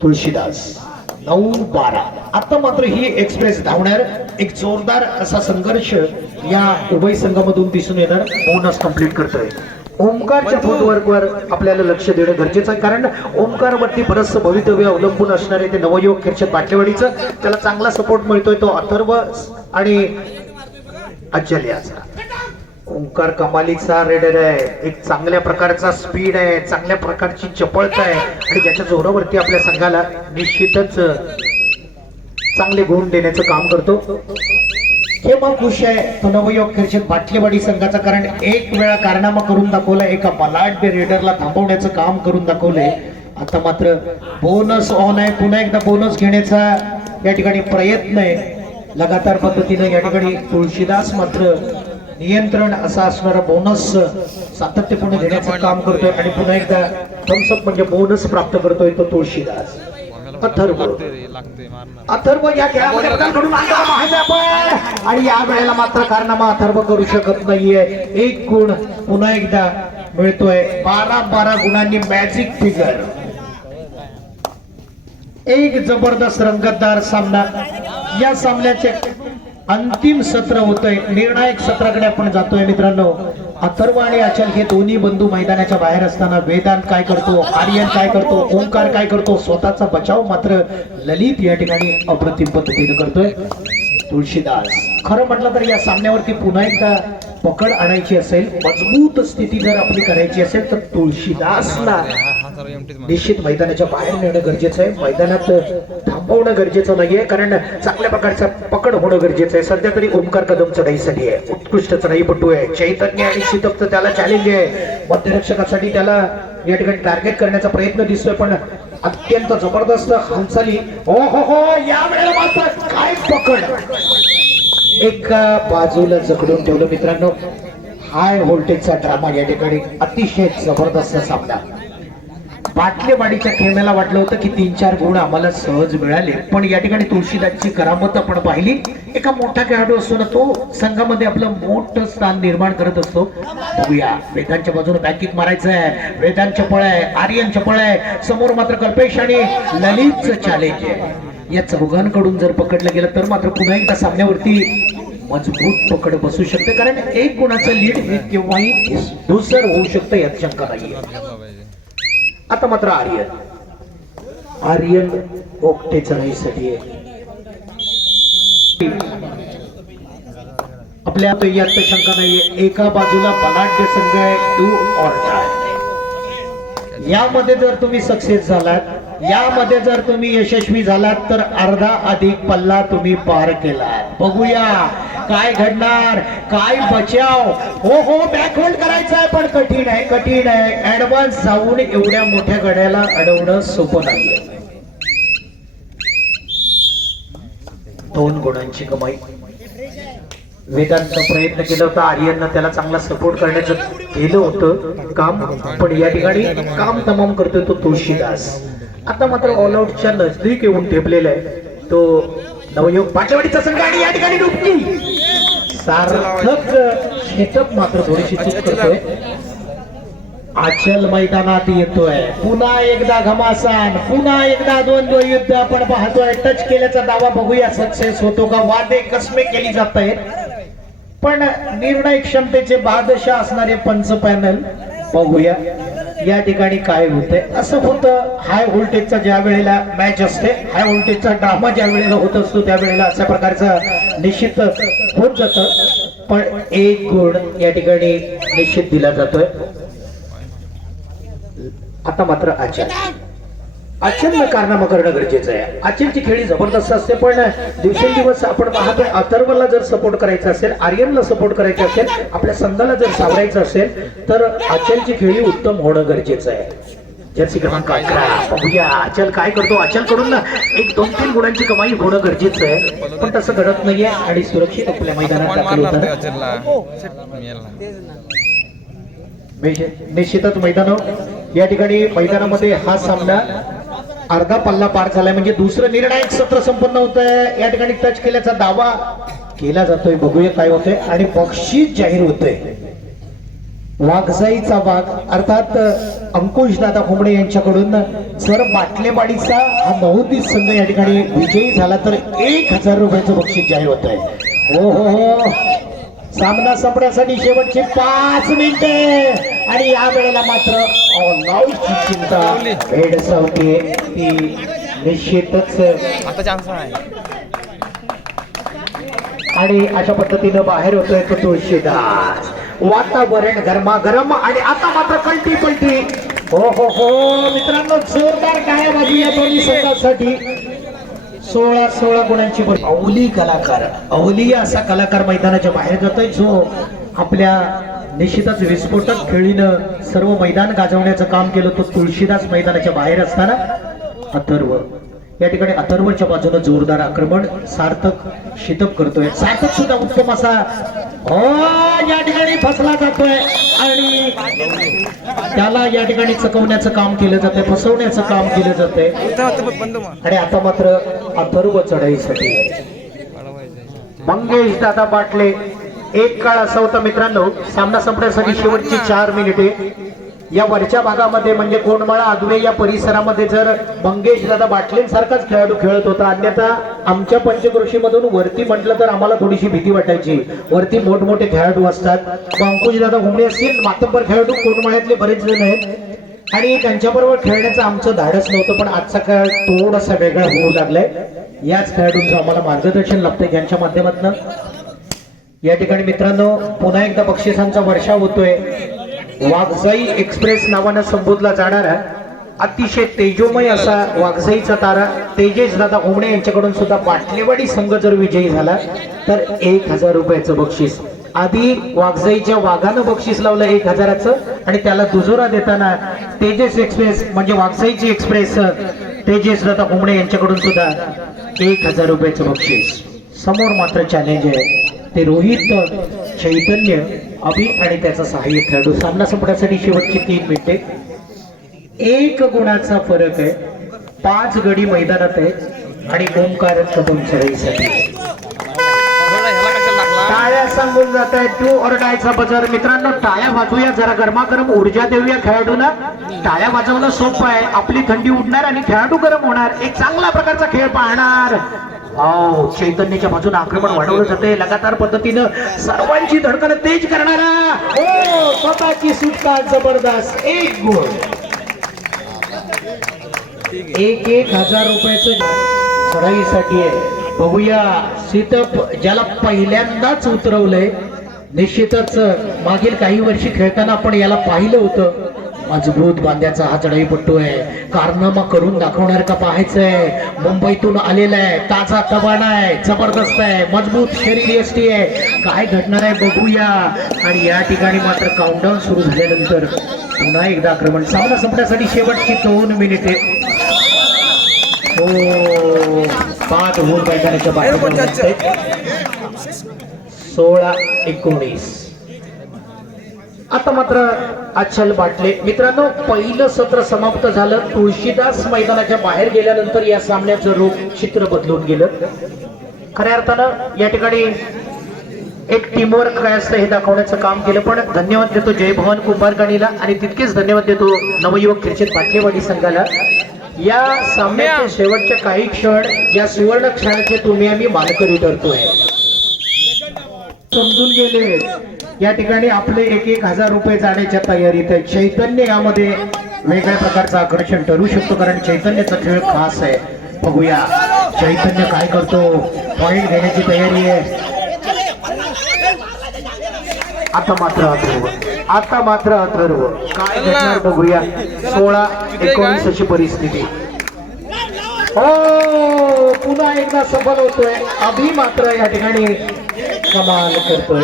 तुळशीदास नऊ बारा. आता मात्र ही एक्सप्रेस धावणार एक जोरदार असा संघर्ष या उभय संघामधून दिसून येणार. बोनस कंप्लीट करतोय. ओमकारच्या फुटवर्क वर आपल्याला लक्ष देणं गरजेचं आहे कारण ओमकार वरती बरंचसं भवितव्य अवलंबून असणार आहे ते नवयुवक खेळशत बाटलेवाडीचं त्याला चांगला सपोर्ट मिळतोय तो अथर्व आणि अज्जल्याचा ओंकार कमालीचा रेडर आहे. एक चांगल्या प्रकारचा स्पीड आहे. चांगल्या प्रकारची चपळता आहे. आणि ज्याच्या जोरावरती आपल्या संघाला निश्चितच चांगले गुण देण्याचं काम करतो. हे मग खुश आहे? तो नवयुवक खेळशेत बाटलेवाडी संघाचा कारण एक वेळा कारनामा करून दाखवला. एका बलाढ्य रेडरला थांबवण्याचं काम करून दाखवलंय आता मात्र बोनस ऑन आहे. पुन्हा एकदा बोनस घेण्याचा या ठिकाणी प्रयत्न आहे. लगातार पद्धतीनं या ठिकाणी तुळशीदास मात्र नियंत्रण असा असणारा बोनस सातत्यपूर्ण घेण्याचं काम करतोय आणि पुन्हा एकदा थम्सअप म्हणजे बोनस प्राप्त करतोय तो तुळशीदास. अथर्व. अथर्व या खेळामध्ये बदल घडून आणला पाहिजे आपण? आणि या वेळेला मात्र कारनामा अथर्व करू शकत नाहीये. एक गुण पुन्हा एकदा मिळतोय. बारा बारा गुणांनी मॅजिक फिगर एक जबरदस्त रंगतदार सामना. या सामन्याचे अंतिम सत्र होतंय. निर्णायक सत्राकडे आपण जातोय मित्रांनो. अथर्व आणि अचल हे दोन्ही बंधू मैदानाच्या बाहेर असताना वेदांत काय करतो आर्यन काय करतो ओंकार काय करतो स्वतःचा बचाव मात्र ललित या ठिकाणी अप्रतिम पद्धतीने करतोय. तुळशीदास. खरं म्हटलं तर या सामन्यावरती पुन्हा एकदा पकड आणायची असेल मजबूत स्थिती जर आपली करायची असेल तर तुळशीदासला निश्चित मैदानाच्या बाहेर नेणं गरजेचं आहे. मैदानात थांबवणं गरजेचं नाहीये कारण चांगल्या प्रकारचा पकड होणं गरजेचं आहे. सध्या तरी ओमकार कदम चढाईसाठी आहे. उत्कृष्ट चढाईपटू आहे. चैतन्य आणि शितपचं त्याला चॅलेंज आहे. मध्यरक्षकासाठी त्याला या ठिकाणी टार्गेट करण्याचा प्रयत्न दिसतोय पण अत्यंत जबरदस्त हालचाली. हो हो हो या वेळेला मात्र काय पकड? एका बाजूला जखडून ठेवलं मित्रांनो. हाय व्होल्टेजचा ड्रामा या ठिकाणी. अतिशय जबरदस्त सामना. बाटलेवाडीच्या खेळण्याला वाटलं होतं की तीन चार गुण आम्हाला सहज मिळाले. पण या ठिकाणी तुळशीदासची करामत आपण पाहिली. एका मोठा खेळाडू असतो ना तो संघामध्ये आपलं मोठं स्थान निर्माण करत असतो. बघूया. वेदांच्या बाजूने बँकिंग मारायचं आहे वेदांत चपळ आहे आर्यन चपळ आहे समोर मात्र कल्पेश आणि ललितचं चॅलेंज आहे. या चौघांकडून जर पकडलं गेलं तर मात्र पुन्हा एकदा सामन्यावरती मजबूत पकड बसू शकते. कारण एक गुणाचं लीड हे केव्हाही धुसर होऊ शकतं यात शंका नाही आता मात्र आर्यन. आर्यन ओकटे चढाईसाठी आपल्या तो यात शंका नाहीये. एका बाजूला बलाढ्य संघ आहे टू ऑर यामध्ये जर तुम्ही सक्सेस झालात यामध्ये जर तुम्ही यशस्वी झालात तर अर्धा अधिक पल्ला तुम्ही पार केला बघूया. काय घडणार? काय बचाव? हो हो बॅकहोल्ड करायचं आहे पण कठीण आहे कठीण आहे. ऍडव्हान्स जाऊन एवढ्या मोठ्या गड्याला अडवणं सोपं नाही दोन गुणांची कमाई. वेदांत प्रयत्न केला होता. आर्यननं त्याला चांगला सपोर्ट करण्याचं केलं होतं. काम पण या ठिकाणी काम तमाम करतोय तो तुळशीदास. आता मात्र ऑल आउटच्या नजदीक येऊन ठेपलेला आहे. तो नवयुग पाटवाडीचा संघ आणि या ठिकाणी डुबकी. सार्थक शेतक मात्र थोडीशी चूक करतोय. आचल मैदानात येतोय. पुन्हा एकदा घमासान पुन्हा एकदा द्वंद्व युद्ध आपण पाहतोय. टच केल्याचा दावा बघूया. सक्सेस होतो का? वादे कसमे केली जात आहेत पण निर्णय क्षमतेचे बादशाह असणारे पंच पॅनल बघूया. या ठिकाणी काय होतंय? असं होतं हाय व्होल्टेजचा ज्या वेळेला मॅच असते हाय व्होल्टेजचा ड्रामा ज्या वेळेला होत असतो त्या वेळेला अशा प्रकारचं निश्चित होत जातं. पण एक गुण या ठिकाणी निश्चित दिला जातोय. आता मात्र आचल आचलनं कारनामा करणं गरजेचं आहे. आचलची खेळी जबरदस्त असते पण दिवसेंदिवस आपण पाहतोय अथर्वला जर सपोर्ट करायचा असेल आर्यनला सपोर्ट करायचा असेल आपल्या संघाला जर सावरायचं असेल तर आचलची खेळी उत्तम होणं गरजेचं आहे. जर्सी क्रमांक अकरा. बघूया अचल काय करतो? अचलकडून ना एक दोन तीन गुणांची कमाई होणं गरजेचं आहे. पण तसं घडत नाहीये आणि सुरक्षित आपल्या मैदानात दाखल निश्चित- निश्चितच मैदान या ठिकाणी मैदानामध्ये हा सामना अर्धा पल्ला पार झालाय म्हणजे दुसरं निर्णायक सत्र संपन्न होत आहे या ठिकाणी टच केल्याचा दावा केला जातोय. बघूया काय होतंय. आणि बक्षीस जाहीर होतंय. वाघजाईचा वाघ अर्थात अंकुश दादा कोंबडे यांच्याकडून सर बाटलेवाडीचा हा नवोदित संघ या ठिकाणी विजयी झाला तर एक हजार रुपयाचं बक्षीस जाहीर होत आहे हो हो हो. सामना संपण्यासाठी शेवटचे पाच मिनिटे. आणि या वेळेला मात्र चिंता भेडसावते ती निश्चितच आता चान्स आहे आणि अशा पद्धतीनं बाहेर होतोय तो तुळशीदास. वातावरण गरमागरम आणि आता मात्र कल्टी पलटी हो हो हो. मित्रांनो जोरदार टाळ्याबाजी या दोन्ही संघासाठी. सोळा सोळा गुणांची अवली कलाकार. अवली असा कलाकार मैदानाच्या बाहेर जातोय जो आपल्या निश्चितच विस्फोटक खेळीनं सर्व मैदान गाजवण्याचं काम केलं. तो तुळशीदास मैदानाच्या बाहेर असताना अथर्व. या ठिकाणी अथर्वच्या बाजूने जोरदार आक्रमण. सार्थक शितप करतोय. सार्थक सुद्धा उत्तम असा. हो या ठिकाणी फसला जातोय. आणि त्याला या ठिकाणी चकवण्याचं काम केलं जातंय फसवण्याचं काम केलं जातंय. आणि आता मात्र अथर्व चढाईसाठी. मंगेश दादा बाटले. एक काळ असा होता मित्रांनो सामना संपण्यासाठी शेवटची चार मिनिटे. या वरच्या भागामध्ये म्हणजे कोंडमाळा आदुळे या परिसरामध्ये जर मंगेश दादा बाटलेंसारखाच खेळाडू खेळत होता अन्यथा आमच्या पंचक्रोशीमधून वरती म्हटलं तर आम्हाला थोडीशी भीती वाटायची. वरती मोठमोठे खेळाडू असतात. अंकुश दादा घुमडे असतील मातब्बर खेळाडू कोंडमाळ्यातले बरेच जण आहेत. आणि त्यांच्याबरोबर खेळण्याचं आमचं धाडस नव्हतं पण आजचा खेळ थोडासा वेगळा होऊ लागलाय. याच खेळाडूंचं आम्हाला मार्गदर्शन लाभतंय ज्यांच्या माध्यमातून. या ठिकाणी मित्रांनो पुन्हा एकदा बक्षिसांचा वर्षा होतोय. वाघजाई एक्सप्रेस नावानं संबोधला जाणारा अतिशय तेजोमय असा वाघजाईचा तारा. तेजेश दादा घोमणे यांच्याकडून सुद्धा बाटलेवाडी संघ जर विजयी झाला तर एक हजार रुपयाचं बक्षीस. आधी वाघजाईच्या वाघानं बक्षीस लावलं एक हजाराचं आणि त्याला दुजोरा देताना तेजस एक्सप्रेस म्हणजे वाघजाईची एक्सप्रेस तेजेश दादा घोमणे यांच्याकडून सुद्धा एक हजार रुपयाचं बक्षीस. समोर मात्र चॅलेंज आहे. ते रोहित चैतन्य अभि आणि त्याचा सहाय्य खेळाडू. सामना संपण्यासाठी शेवटची तीन मिनिटे. एक गुणाचा फरक आहे. पाच गडी मैदानात आहेत आणि ओंकार कदम चढाईसाठी. टाळ्या सांगून जात आहे टू ऑरडायचा बजर. मित्रांनो टाळ्या वाजवूया जरा गरमागरम ऊर्जा देऊया खेळाडूला. टाळ्या वाजवणं सोपं आहे. आपली थंडी उडणार आणि खेळाडू गरम होणार. एक चांगला प्रकारचा खेळ पाहणार. हो चैतन्याच्या बाजूने आक्रमण वाढवलं जाते लगातार पद्धतीनं सर्वांची धडकन तेज करणारा. हो स्वतःची सुटका जबरदस्त. एक गोल. एक एक हजार रुपयाचं चढाईसाठी आहे. बघूया सीतप ज्याला पहिल्यांदाच उतरवलंय निश्चितच मागील काही वर्षी खेळताना आपण याला पाहिलं होतं. मजबूत बांध्याचा हा चढाईपट्टू आहे. कारनामा करून दाखवणार का पाहायचंय मुंबईतून आलेला आहे. ताजा तबाणा आहे. जबरदस्त आहे. मजबूत शरीर यष्टी आहे. काय घडणार आहे बघूया. आणि या ठिकाणी मात्र काउंटडाऊन सुरू झाल्यानंतर पुन्हा एकदा आक्रमण. सामना संपण्यासाठी शेवटची दोन मिनिटे. हो बाद होऊन मैदानाच्या बाहेर. सोळा एकोणीस. आता मात्र अच्छल बाटले मित्रांनो पहिलं सत्र समाप्त झालं. तुळशीदास मैदानाच्या बाहेर गेल्यानंतर या सामन्याचं रूप चित्र बदलून गेलं. खऱ्या अर्थानं या ठिकाणी एक टीमवर्क काय असतं हे दाखवण्याचं काम केलं. पण धन्यवाद देतो जय भवान कुंभारकाणीला आणि तितकेच धन्यवाद देतो नवयुवक खिरशेत पाटलेवाडी संघाला. या सामन्याचे शेवटचे काही क्षण या सुवर्ण क्षणाचे तुम्ही आम्ही मानकरी ठरतोय. समजून गेले. या ठिकाणी आपले एक एक हजार रुपये जाण्याच्या तयारीत आहे चैतन्य यामध्ये वेगळ्या प्रकारचं आकर्षण ठरू शकतो कारण चैतन्याचा खेळ खास आहे. बघूया. चैतन्य काय करतो? पॉईंट घेण्याची तयारी आहे. आता मात्र अथर्व. आता मात्र अथर्व. काय घडणार बघूया. सोळा एकोणीस अशी परिस्थिती. हो पुन्हा एकदा सफल होतोय. अभि मात्र या ठिकाणी कमाल करतोय.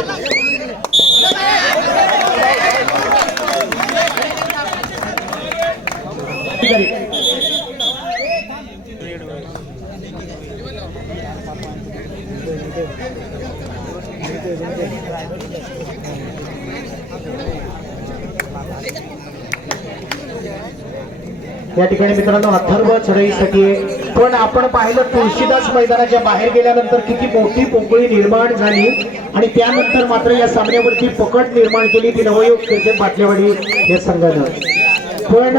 या ठिकाणी मित्रांनो अथर्व चढईसाठी पण आपण पाहिलं तुळशीदास मैदानाच्या बाहेर गेल्यानंतर किती मोठी पोकळी निर्माण झाली. आणि त्यानंतर मात्र या सामन्यावरती पकड निर्माण केली. ती नवयुग क्रिकेट बाटलेवाडी या संघानं. पण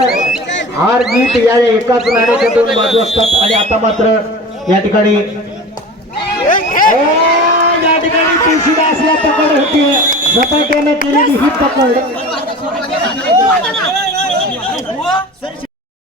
हार जीत या एकाच नाण्याच्या दोन बाजू असतात. आणि आता मात्र या ठिकाणी ठिकाणी तुळशीदासला पकड होती झपाट्याने केलेली ही पकड